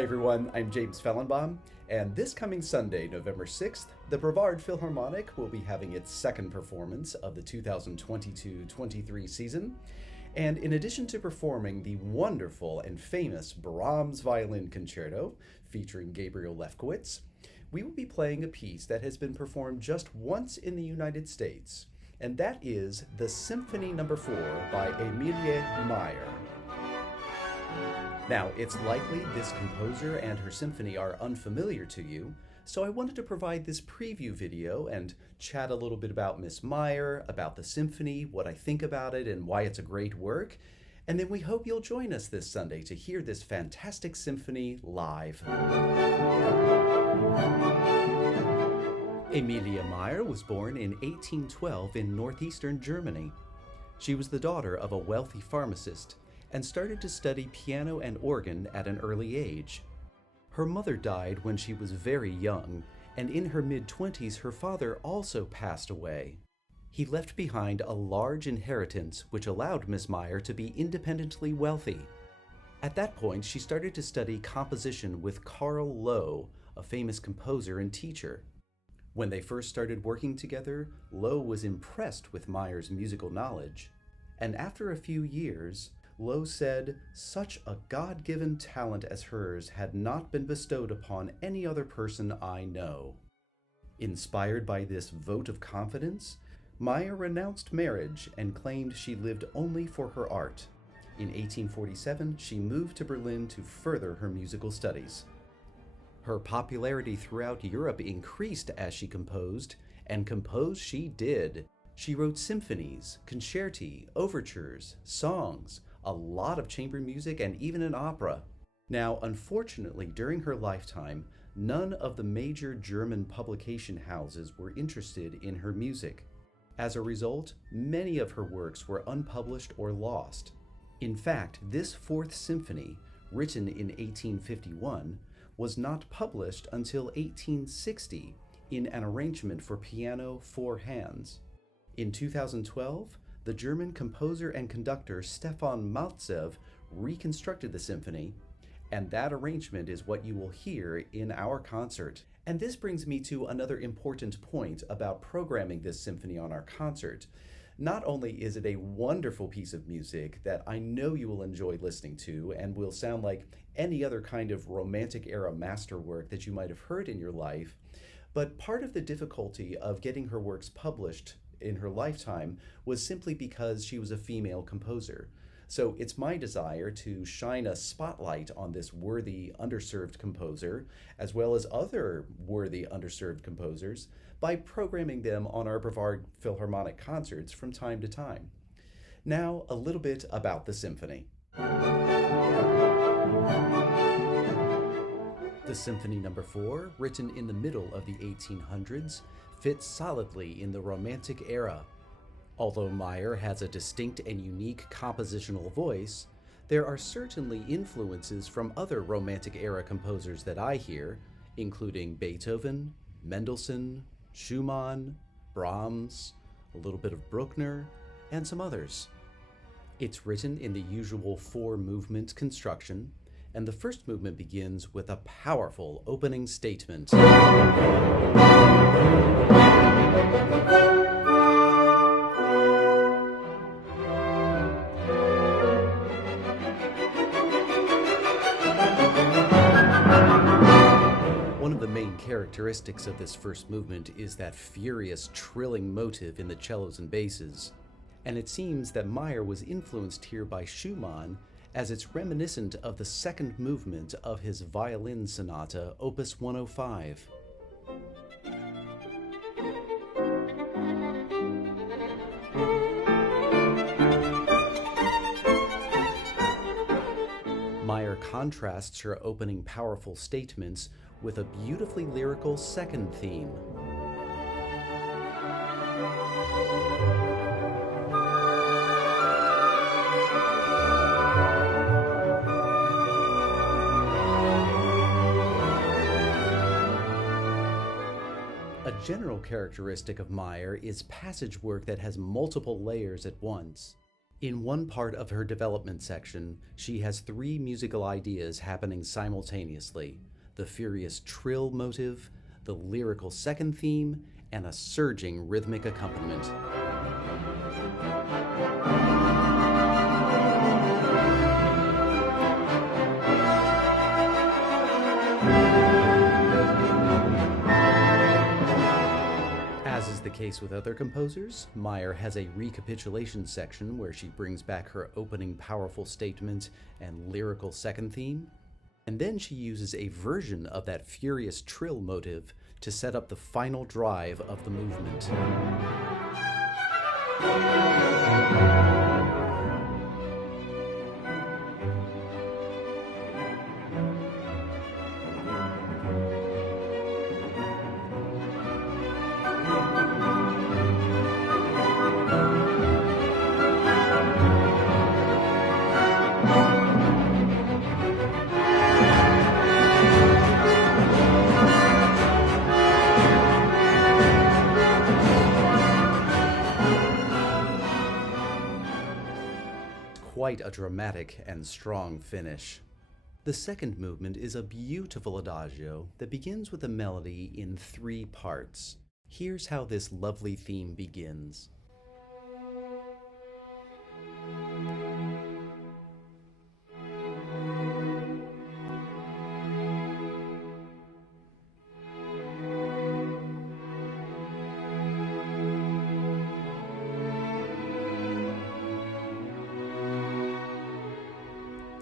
Hi everyone, I'm James Fellenbaum, and this coming Sunday, November 6th, the Brevard Philharmonic will be having its second performance of the 2022-23 season. And in addition to performing the wonderful and famous Brahms Violin Concerto featuring Gabriel Lefkowitz, we will be playing a piece that has been performed just once in the United States, and that is the Symphony No. 4 by Emilie Mayer. Now, it's likely this composer and her symphony are unfamiliar to you, so I wanted to provide this preview video and chat a little bit about Miss Mayer, about the symphony, what I think about it, and why it's a great work. And then we hope you'll join us this Sunday to hear this fantastic symphony live. Emilie Mayer was born in 1812 in northeastern Germany. She was the daughter of a wealthy pharmacist and started to study piano and organ at an early age. Her mother died when she was very young, and in her mid-20s her father also passed away. He left behind a large inheritance which allowed Miss Mayer to be independently wealthy. At that point, she started to study composition with Carl Loewe, a famous composer and teacher. When they first started working together, Loewe was impressed with Mayer's musical knowledge, and after a few years, Loewe said, "Such a God-given talent as hers had not been bestowed upon any other person I know." Inspired by this vote of confidence, Mayer renounced marriage and claimed she lived only for her art. In 1847, she moved to Berlin to further her musical studies. Her popularity throughout Europe increased as she composed, and compose she did. She wrote symphonies, concerti, overtures, songs, a lot of chamber music, and even an opera. Now, unfortunately, during her lifetime, none of the major German publication houses were interested in her music. As a result, many of her works were unpublished or lost. In fact, this Fourth Symphony, written in 1851, was not published until 1860 in an arrangement for piano, four hands. In 2012, the German composer and conductor Stefan Maltsev reconstructed the symphony, and that arrangement is what you will hear in our concert. And this brings me to another important point about programming this symphony on our concert. Not only is it a wonderful piece of music that I know you will enjoy listening to and will sound like any other kind of Romantic era masterwork that you might have heard in your life, but part of the difficulty of getting her works published in her lifetime was simply because she was a female composer. So it's my desire to shine a spotlight on this worthy underserved composer, as well as other worthy underserved composers, by programming them on our Brevard Philharmonic concerts from time to time. Now, a little bit about the symphony. The Symphony No. 4, written in the middle of the 1800s, fits solidly in the Romantic era. Although Mayer has a distinct and unique compositional voice, there are certainly influences from other Romantic era composers that I hear, including Beethoven, Mendelssohn, Schumann, Brahms, a little bit of Bruckner, and some others. It's written in the usual four-movement construction, and the first movement begins with a powerful opening statement. One of the main characteristics of this first movement is that furious, trilling motive in the cellos and basses, and it seems that Mayer was influenced here by Schumann, as it's reminiscent of the second movement of his violin sonata, Opus 105. Mayer contrasts her opening powerful statements with a beautifully lyrical second theme. A general characteristic of Mayer is passage work that has multiple layers at once. In one part of her development section, she has three musical ideas happening simultaneously: the furious trill motive, the lyrical second theme, and a surging rhythmic accompaniment. As is the case with other composers, Mayer has a recapitulation section where she brings back her opening powerful statement and lyrical second theme, and then she uses a version of that furious trill motive to set up the final drive of the movement. Quite a dramatic and strong finish. The second movement is a beautiful adagio that begins with a melody in three parts. Here's how this lovely theme begins.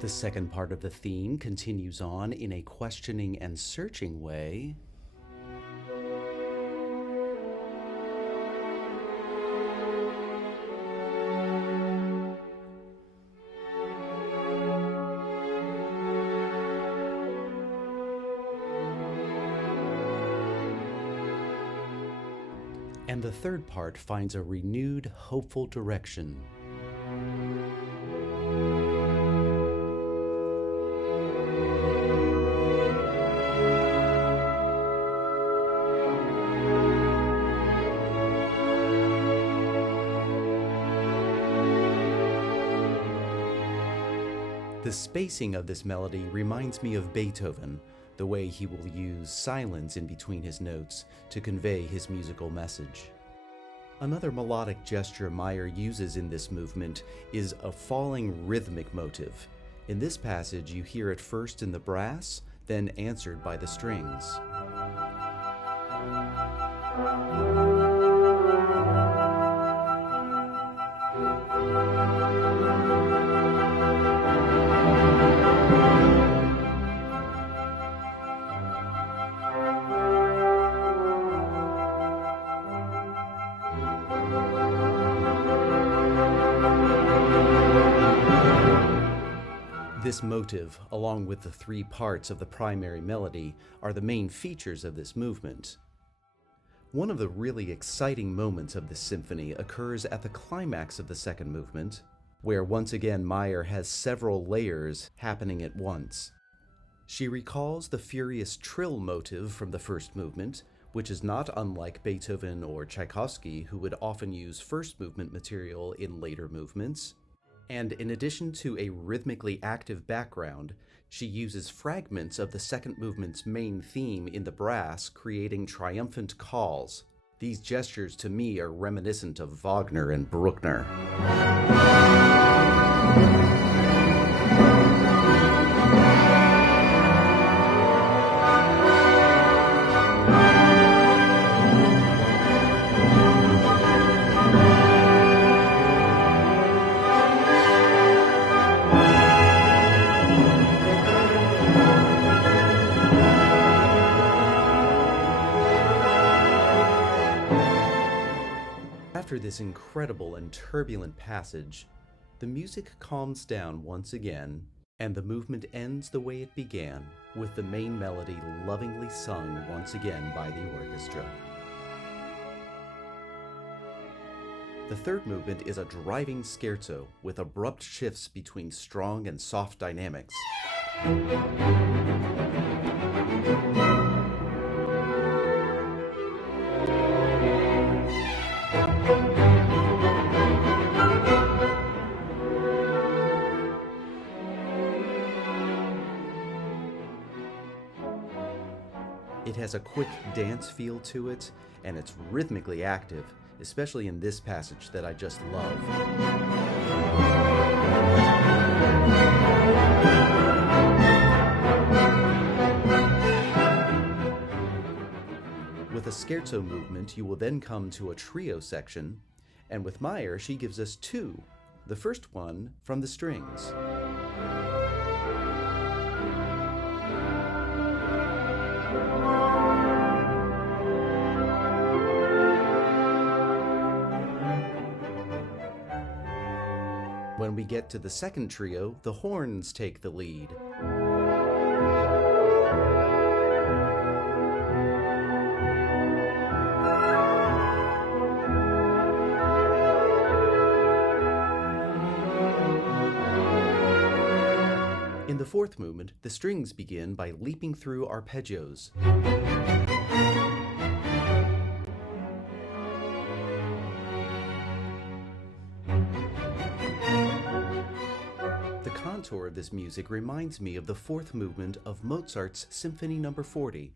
The second part of the theme continues on in a questioning and searching way. And the third part finds a renewed, hopeful direction. The spacing of this melody reminds me of Beethoven, the way he will use silence in between his notes to convey his musical message. Another melodic gesture Mayer uses in this movement is a falling rhythmic motive. In this passage, you hear it first in the brass, then answered by the strings. This motive, along with the three parts of the primary melody, are the main features of this movement. One of the really exciting moments of this symphony occurs at the climax of the second movement, where once again Mayer has several layers happening at once. She recalls the furious trill motive from the first movement, which is not unlike Beethoven or Tchaikovsky, who would often use first movement material in later movements. And in addition to a rhythmically active background, she uses fragments of the second movement's main theme in the brass, creating triumphant calls. These gestures to me are reminiscent of Wagner and Bruckner. After this incredible and turbulent passage, the music calms down once again, and the movement ends the way it began, with the main melody lovingly sung once again by the orchestra. The third movement is a driving scherzo with abrupt shifts between strong and soft dynamics. has a quick dance feel to it, and it's rhythmically active, especially in this passage that I just love. With a scherzo movement, you will then come to a trio section, and with Mayer, she gives us two. The first one from the strings. When we get to the second trio, the horns take the lead. In the fourth movement, the strings begin by leaping through arpeggios. The contour of this music reminds me of the fourth movement of Mozart's Symphony No. 40.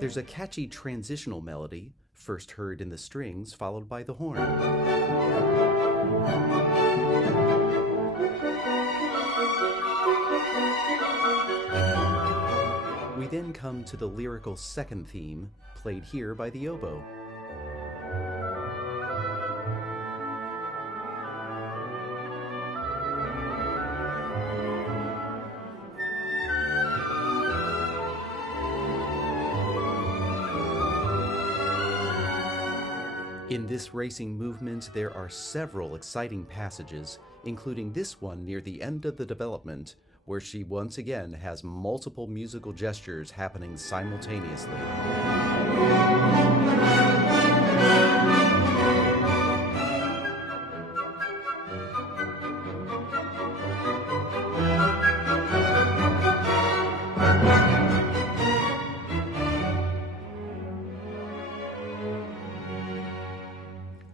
There's a catchy transitional melody, first heard in the strings, followed by the horn. We then come to the lyrical second theme, played here by the oboe. In this racing movement, there are several exciting passages, including this one near the end of the development, where she once again has multiple musical gestures happening simultaneously.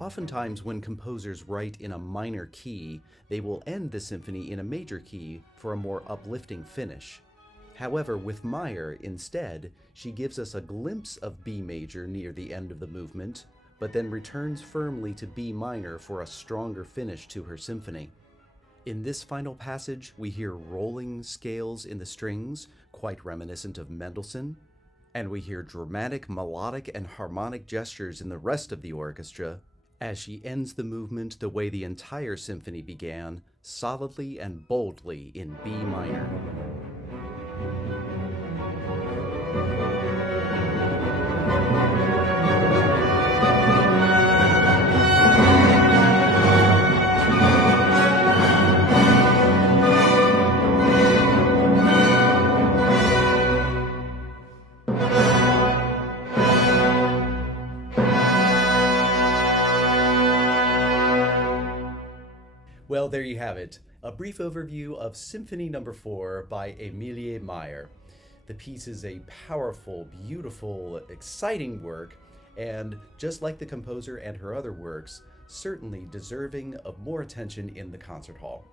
Oftentimes, when composers write in a minor key, they will end the symphony in a major key for a more uplifting finish. However, with Mayer, instead, she gives us a glimpse of B major near the end of the movement, but then returns firmly to B minor for a stronger finish to her symphony. In this final passage, we hear rolling scales in the strings, quite reminiscent of Mendelssohn, and we hear dramatic melodic and harmonic gestures in the rest of the orchestra, as she ends the movement the way the entire symphony began, solidly and boldly in B minor. Well, there you have it, a brief overview of Symphony No. 4 by Emilie Mayer. The piece is a powerful, beautiful, exciting work, and just like the composer and her other works, certainly deserving of more attention in the concert hall.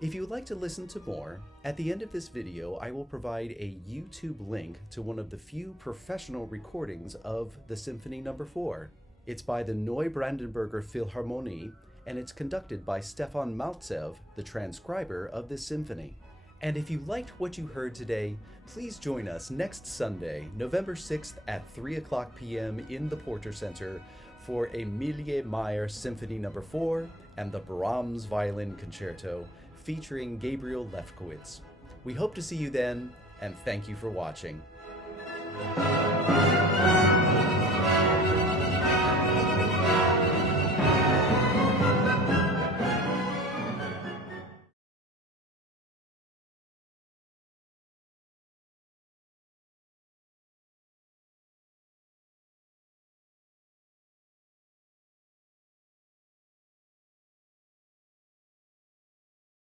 If you would like to listen to more, at the end of this video I will provide a YouTube link to one of the few professional recordings of the Symphony No. 4. It's by the Neubrandenburger Philharmonic, and it's conducted by Stefan Maltsev, the transcriber of this symphony. And if you liked what you heard today, please join us next Sunday, November 6th at 3:00 p.m. in the Porter Center for Emilie Mayer Symphony No. 4 and the Brahms Violin Concerto featuring Gabriel Lefkowitz. We hope to see you then, and thank you for watching.